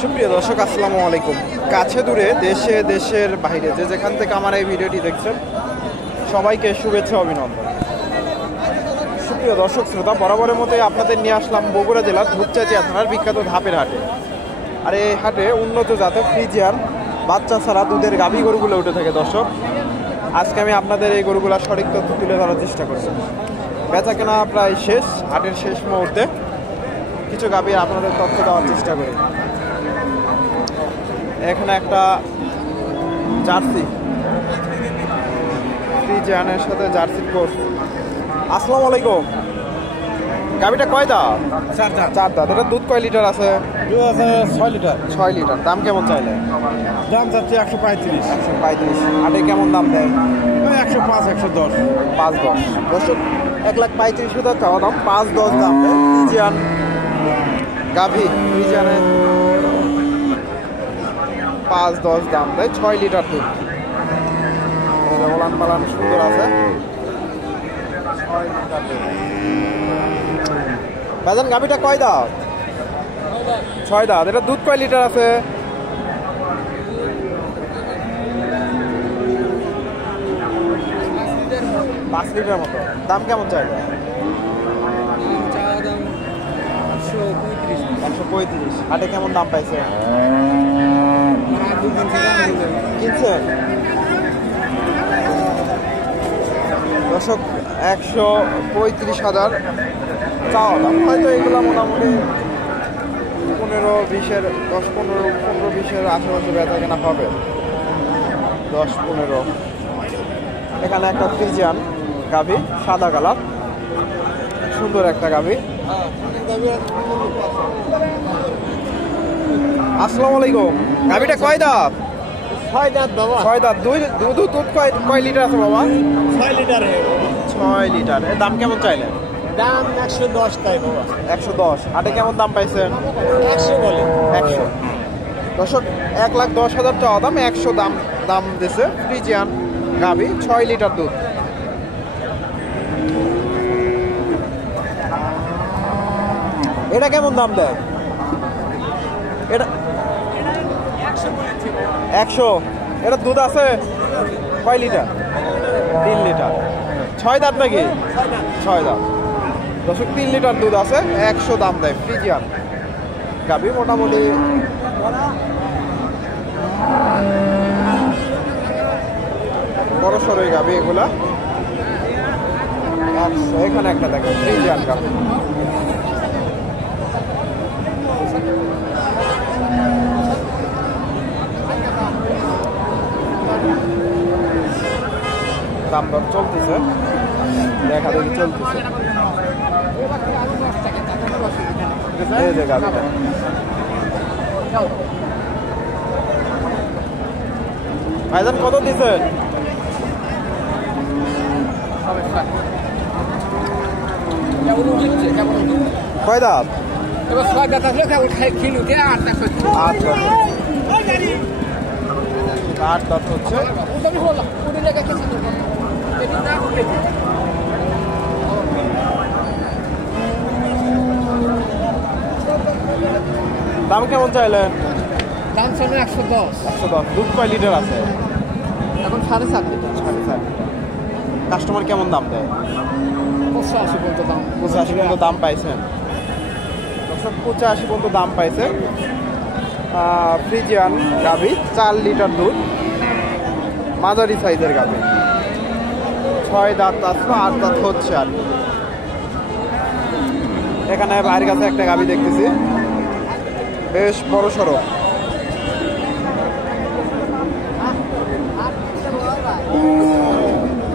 সুপ্রিয় দর্শক, আসসালামু আলাইকুম। কাছে দূরে, দেশে দেশের বাইরে যে যেখান থেকে আমার এই ভিডিওটি দেখছেন, সবাইকে শুভেচ্ছা অভিনন্দন। সুপ্রিয় দর্শক শ্রোতা, বরাবরের মতোই আপনাদের নিয়ে আসলাম বগুড়া জেলার ধূপচাচিয়া থানার বিখ্যাত ধাপের হাটে। আর এই হাটে উন্নত জাতের ফ্রিজিয়ান বাচ্চা ছাড়া দুধের গাভী গরুগুলো উঠে থাকে। দর্শক, আজকে আমি আপনাদের এই গরুগুলার সঠিক তথ্য তুলে ধরার চেষ্টা করছি। বেচা কেনা প্রায় শেষ, হাটের শেষ মুহূর্তে কিছু গাভী আপনাদের তথ্য দেওয়ার চেষ্টা করি। এখানে একটা জার্সি ফ্রিজিয়ানের সাথে জার্সির কোর্স। আসসালামু আলাইকুম। গাভীটা কয় দাঁত? চার দাঁত। এটা দুধ কয় লিটার আছে? 6 লিটার। 6 লিটার। দাম কেমন চাইলে? দাম চাচ্ছে 135। 135। হাটে কেমন দাম দেয়? 105, 110। 5-10। দর্শক, 1,35,000 চাওয়া দাম, 5-10 দাম দেয়। ফ্রিজিয়ান গাভী, ফ্রিজিয়ানের 5-10 দাম দেয়। 6 লিটার দুধ। ওলান পালান সুন্দর আছে। 6 লিটার দুধ। বাজান, গাভীটা কয় দাঁত? 6 দাঁত। এটা দুধ কয় লিটার আছে? 5 লিটার মতো। দাম কেমন চাইবে? 135। হাটে কেমন দাম পাইছে? কিনছেন? দর্শক, 135,000 চাওয়া দাম। হয়তো এগুলো মোটামুটি 15-20-এর 10-15-20-এর আশেপাশে বেচা কেনা হবে। 10-15। এখানে একটা ফ্রিজিয়ান গাভী, সাদা কালার, সুন্দর একটা গাভী। আসসালামু আলাইকুম। গাভীটা কয় দাঁত? 6 দাঁত বাবা। 6 দাঁত। দুধ কয় লিটার আছে বাবা? 6 লিটার। 6 লিটার। এর দাম কেমন চাইলেন? দাম 110 তাই বাবা। 110। হাটে কেমন দাম পাইছেন? 100 বলে। 100। দর্শক, 1,10,000 চাওয়া দাম, 100 দাম দিছে। ফ্রিজিয়ান গাভী, 6 লিটার দুধ। এটা কেমন দাম দেয়? এটা 100। এটা দুধ আছে কয় লিটার? 3 লিটার। 6 দাঁত নাকি? 6 দাঁত। দর্শক, 3 লিটার দুধ আছে, 100 দাম দেয়। ফ্রিজিয়ান গাভী, মোটামুটি বড় সরই গাভী এগুলা। 100। এখানে একটা দেখেন ফ্রিজিয়ান গাভী। দাম দর চলতেছে, দেখা দেখি চলতেছে। এই যে গাভীটা, ভাইজান কত দিচ্ছেন? কয় দাঁত? আচ্ছা, 8 দাঁত হচ্ছে। দাম কেমন চাইলেন? দাম চলে 110। 110। দুধ কয় লিটার আছে? এখন 7.5 লিটার। 7.5। কাস্টমার কেমন দাম দেয়? 85 পর্যন্ত দাম। 85 পর্যন্ত দাম পাইছেন। 85 পর্যন্ত দাম পাইছে। ফ্রিজিয়ান গাভী, 4 লিটার দুধ, মাঝারি সাইজের গাভী। 6 দাঁত আসলো, 8 দাঁত হচ্ছে। আর এখানে বাইরের কাছে একটা গাভী দেখতেছি, বেশ বড় সড়ো।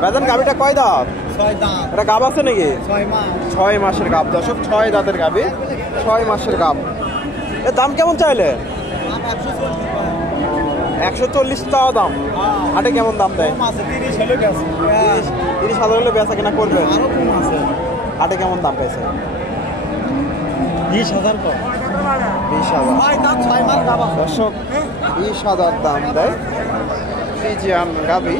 ভাইজান, গাভীটা কয় দাঁত? 6 দাঁত। এটা গাভ আছে নাকি? 6 মাস। 6 মাসের গাভ। দর্শক, 6 দাঁতের গাভী, 6 মাসের গাভ। এর দাম কেমন চাইলে? 140 চাওয়া দাম। হাটে কেমন দাম দেয়? 30,000 হলে বেচা কেনা করবেন? হাটে কেমন দাম পাইছে? 20,000। 20,000। দর্শক, 20,000 দাম দেয় ফ্রিজিয়ান গাভী।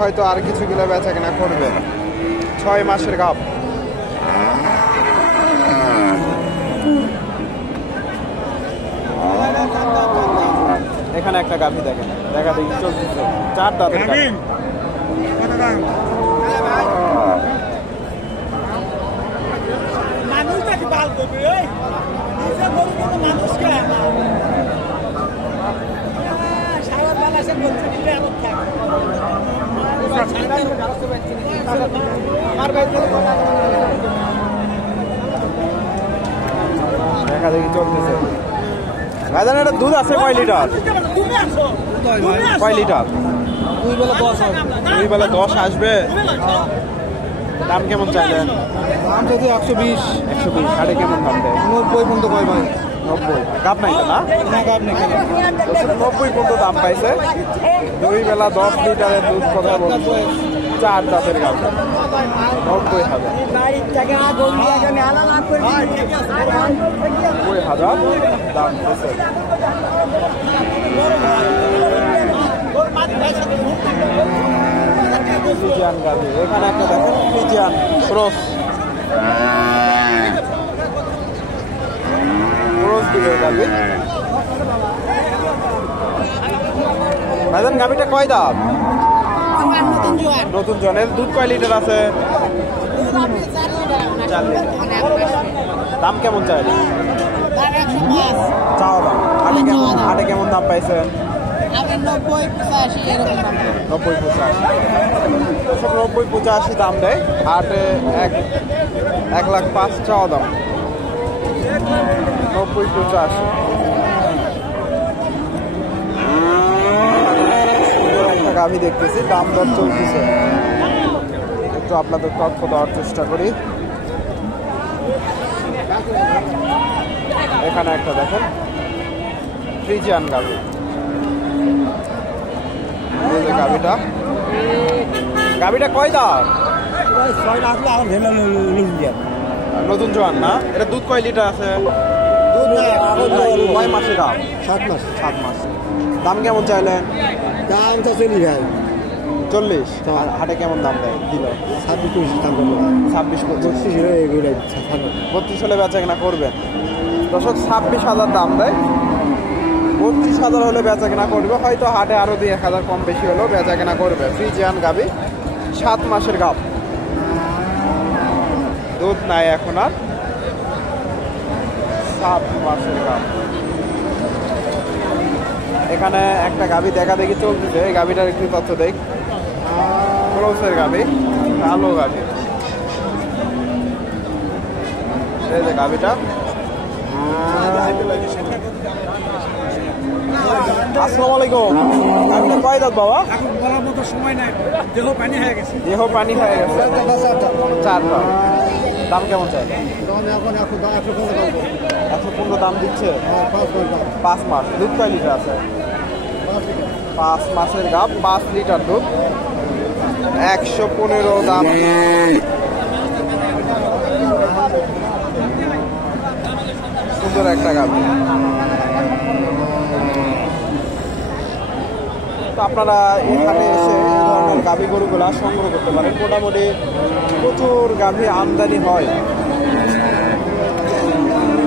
হয়তো আর কিছু কিলো বেচা কেনা করবে। 6 মাসের গাব। এখানে একটা গাভী দেখেন, দেখা দেখি চলতেছে, 4 দাঁতের গাভী। দেখা দেখি চলতেছে। ভাইজান এটা দুধ আছে কয় লিটার? কয় লিটার? 2 বেলা 10 আসবে। দাম কেমন চাইলেন? দাম যদি 120। 120। হাটে কেমন দাম দেয়? 90 পর্যন্ত কয় ভাই? 90। গাব নাই তো না? না গাব নেই। 90 পর্যন্ত দাম পাইছে। 2 বেলা 10 লিটারের দুধ কথা বলছে। 4 দাঁতের গাব। 90 হবে। 90,000 দাম দিয়েছে। ফ্রিজিয়ান গাভী। এখানে একটা দেখেন ফ্রিজিয়ান ক্রস দিলের গাভী। ভাইজান গাভীটা কয় দাম? নতুন জনের। দুধ কয় লিটার আছে? 4 লিটার। দাম কেমন চাই? চাওয়া দাম। হাটে কেমন দাম পাইছেন? 90-85 দাম দেয়। হাটে 1,05,000 চাওয়া দাম। 90-85। একটা গাভী দেখতেছি, দাম দর চলতেছে। একটু আপনাদের তথ্য দেওয়ার চেষ্টা করি। এখানে একটা দেখেন ফ্রিজিয়ান গাভী। গাভীটা কয় দাম? নতুন জোয়ান না? এটা দুধ কয় লিটার আছে? কয় মাসে দাম? 7 মাস। 7 মাস। দাম কেমন চাইলেন? দাম তো 40 ভাই। 40। আর হাটে কেমন দাম দেয়? দিল 26 দাম করব। 26-25 হলো এগুলাই 32 হলে বেচা কেনা করবেন। দর্শক 26,000 দাম দেয়। 32,000 হলে বেচা কেনা করবে। হয়তো হাটে আরো 2-1,000 কম বেশি হলেও বেচা কেনা করবে। ফ্রিজিয়ান গাভী, 7 মাসের গাভ। দুধ নাই এখন আর। 7 মাসের গাভ। এখানে একটা গাভী দেখা দেখি চলতেছে। এই গাভীটার একটু তথ্য দেখ। ক্রসের গাভী, কালো গাভী। এই যে গাভীটা। আসসালামু আলাইকুম। আপনি কয় দাঁত বাবা? এখন বলার মতো সময় নাই, দেহ পানি হয়ে গেছে। দেহ পানি হয়ে গেছে। 4 দাঁত। দাম কেমন চাই? এখন 115 দাম দিচ্ছে। 5 মাস। দুধ কয় লিটার আছে? 5 মাসের গাভ, 5 লিটার দুধ। 115 দাম। সুন্দর একটা গাভী। তো আপনারা এখানে এসে এই ধরনের গাভী গরুগুলা সংগ্রহ করতে পারেন। মোটামুটি প্রচুর গাভী আমদানি হয়।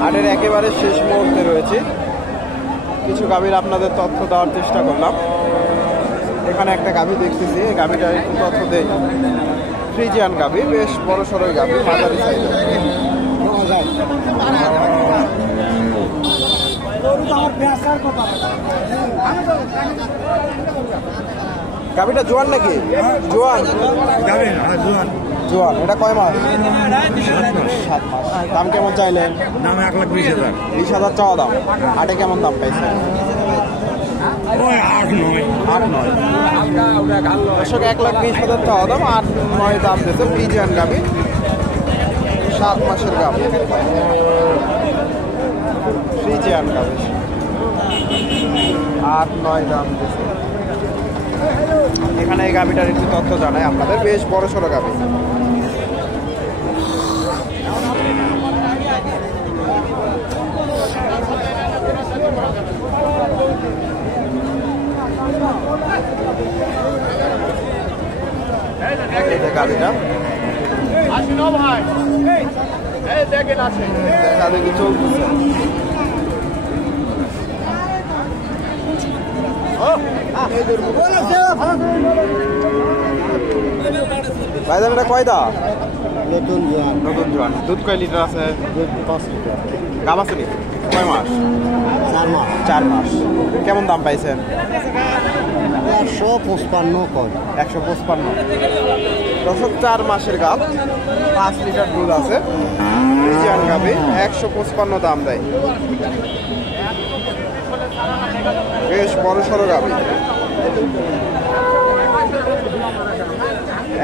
হাটের একেবারে শেষ মুহূর্তে রয়েছে। কিছু গাভীর আপনাদের তথ্য দেওয়ার চেষ্টা করলাম। এখানে একটা গাভী দেখতেছি, এই গাভীটার একটু তথ্য দেই। ফ্রিজিয়ান গাভী, বেশ বড় সড়ো গাভী, মাঝারি সাইজের। গাভীটা জোয়ান নাকি? জোয়ান। জোয়ান। এটা কয় মাস? 7 মাস। দাম কেমন চাইলেন? দাম 1,20,000। 20,000 চাওয়া দাম। হাটে কেমন দাম পাইছে? 8-9। দর্শক 1,20,000 চাওয়া দাম, 8-9 দাম দিতে। ফ্রিজিয়ান গাভী, 7 মাসের গাভী। ফ্রিজিয়ান গাভী, 8-9 দাম দিতে। এখানে এই গাভীটার একটু তথ্য জানাই আপনাদের। বেশ বড় সড়ো গাভী। গাভীটা দেখা দেখি চলতেছে। ভাইজান এটা কয়টা? নতুন জোয়ান নতুন জোয়ান। দুধ কয় লিটার আছে? 5 লিটার গাব আছে নি? কয় মাস? 4 মাস 4 মাস। কেমন দাম পাইছেন? 155 কয় 155। দর্শক 4 মাসের গাব, 5 লিটার দুধ আছে, ফ্রিজিয়ান গাবে 155 দাম দেয়। বেশ বড় সড়ো গাবি,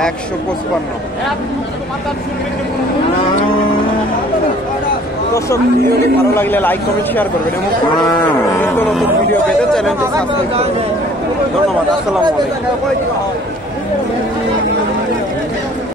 155। দর্শক ভিডিওটি ভালো লাগলে লাইক কমেন্ট শেয়ার করবেন এবং নতুন নতুন ভিডিও পেতে চ্যানেলটি সাবস্ক্রাইব করবেন। ধন্যবাদ। আসসালামু আলাইকুম।